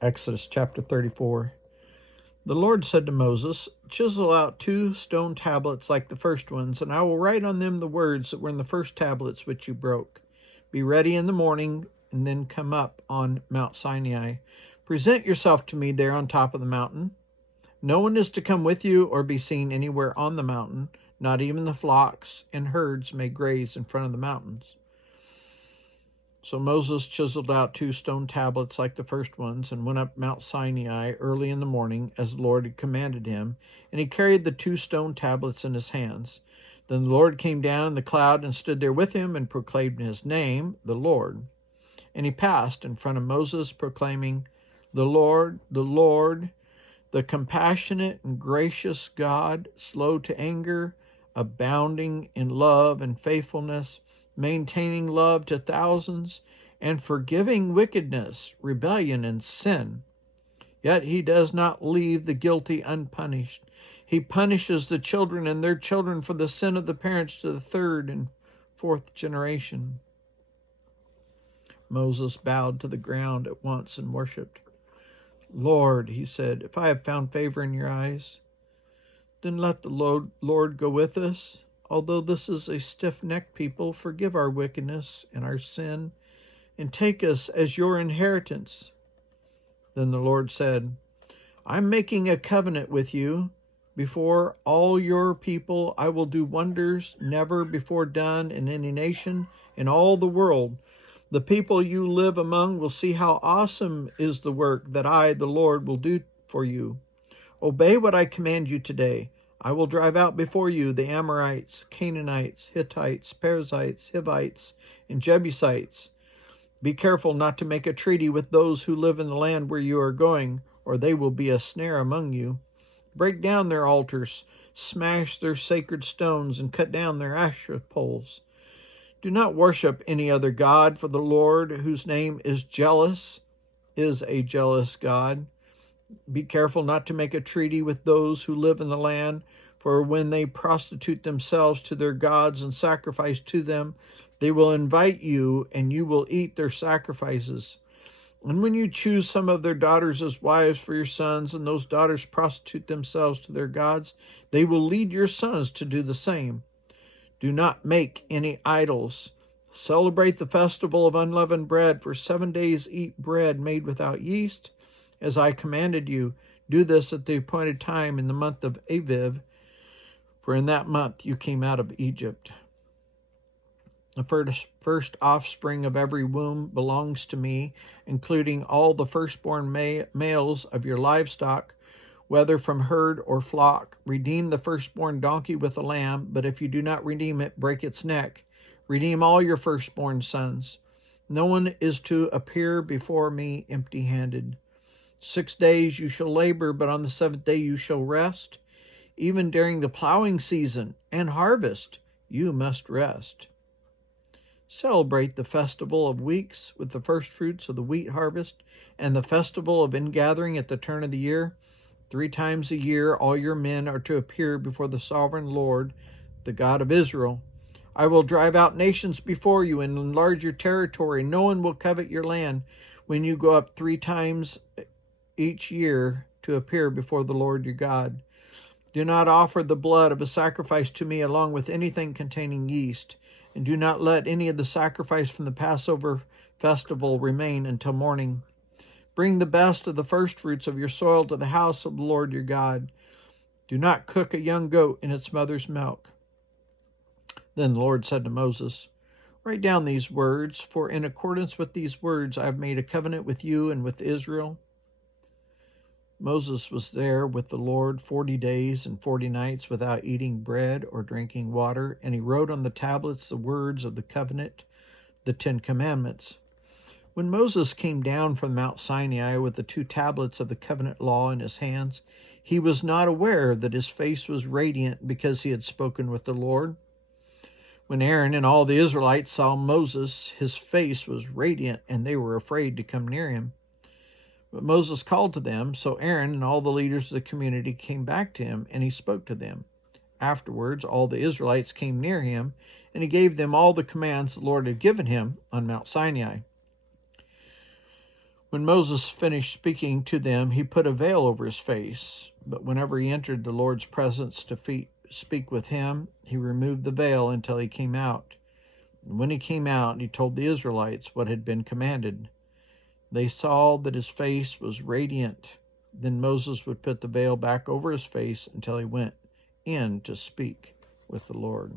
Exodus chapter 34. The Lord said to Moses, "Chisel out 2 stone tablets like the first ones, and I will write on them the words that were in the first tablets which you broke. Be ready in the morning, and then come up on Mount Sinai. Present yourself to me there on top of the mountain. No one is to come with you or be seen anywhere on the mountain. Not even the flocks and herds may graze in front of the mountains." So Moses chiseled out 2 stone tablets like the first ones and went up Mount Sinai early in the morning as the Lord had commanded him, and he carried the 2 stone tablets in his hands. Then the Lord came down in the cloud and stood there with him and proclaimed his name, the Lord. And he passed in front of Moses, proclaiming, the Lord, the compassionate and gracious God, slow to anger, abounding in love and faithfulness, maintaining love to thousands, and forgiving wickedness, rebellion, and sin. Yet he does not leave the guilty unpunished. He punishes the children and their children for the sin of the parents to the 3rd and 4th generation. Moses bowed to the ground at once and worshipped. "Lord," he said, "if I have found favor in your eyes, then let the Lord go with us. Although this is a stiff-necked people, forgive our wickedness and our sin, and take us as your inheritance." Then the Lord said, "I'm making a covenant with you. Before all your people I will do wonders never before done in any nation in all the world. The people you live among will see how awesome is the work that I, the Lord, will do for you. Obey what I command you today. I will drive out before you the Amorites, Canaanites, Hittites, Perizzites, Hivites, and Jebusites. Be careful not to make a treaty with those who live in the land where you are going, or they will be a snare among you. Break down their altars, smash their sacred stones, and cut down their Asherah poles. Do not worship any other god, for the Lord, whose name is jealous, is a jealous God. Be careful not to make a treaty with those who live in the land, for when they prostitute themselves to their gods and sacrifice to them, they will invite you, and you will eat their sacrifices. And when you choose some of their daughters as wives for your sons, and those daughters prostitute themselves to their gods, they will lead your sons to do the same. Do not make any idols. Celebrate the festival of unleavened bread. For 7 days eat bread made without yeast, as I commanded you. Do this at the appointed time in the month of Aviv, for in that month you came out of Egypt. The first offspring of every womb belongs to me, including all the firstborn males of your livestock, whether from herd or flock. Redeem the firstborn donkey with a lamb, but if you do not redeem it, break its neck. Redeem all your firstborn sons. No one is to appear before me empty-handed. 6 days you shall labor, but on the 7th day you shall rest. Even during the plowing season and harvest, you must rest. Celebrate the festival of weeks with the first fruits of the wheat harvest and the festival of ingathering at the turn of the year. 3 times a year all your men are to appear before the sovereign Lord, the God of Israel. I will drive out nations before you and enlarge your territory. No one will covet your land when you go up 3 times each year to appear before the Lord your God. Do not offer the blood of a sacrifice to me along with anything containing yeast, and do not let any of the sacrifice from the Passover festival remain until morning. Bring the best of the firstfruits of your soil to the house of the Lord your God. Do not cook a young goat in its mother's milk." Then the Lord said to Moses, "Write down these words, for in accordance with these words I have made a covenant with you and with Israel." Moses was there with the Lord 40 days and 40 nights without eating bread or drinking water, and he wrote on the tablets the words of the covenant, the 10 Commandments. When Moses came down from Mount Sinai with the 2 tablets of the covenant law in his hands, he was not aware that his face was radiant because he had spoken with the Lord. When Aaron and all the Israelites saw Moses, his face was radiant, and they were afraid to come near him. But Moses called to them, so Aaron and all the leaders of the community came back to him, and he spoke to them. Afterwards, all the Israelites came near him, and he gave them all the commands the Lord had given him on Mount Sinai. When Moses finished speaking to them, he put a veil over his face. But whenever he entered the Lord's presence to speak with him, he removed the veil until he came out. And when he came out, he told the Israelites what had been commanded. They saw that his face was radiant. Then Moses would put the veil back over his face until he went in to speak with the Lord.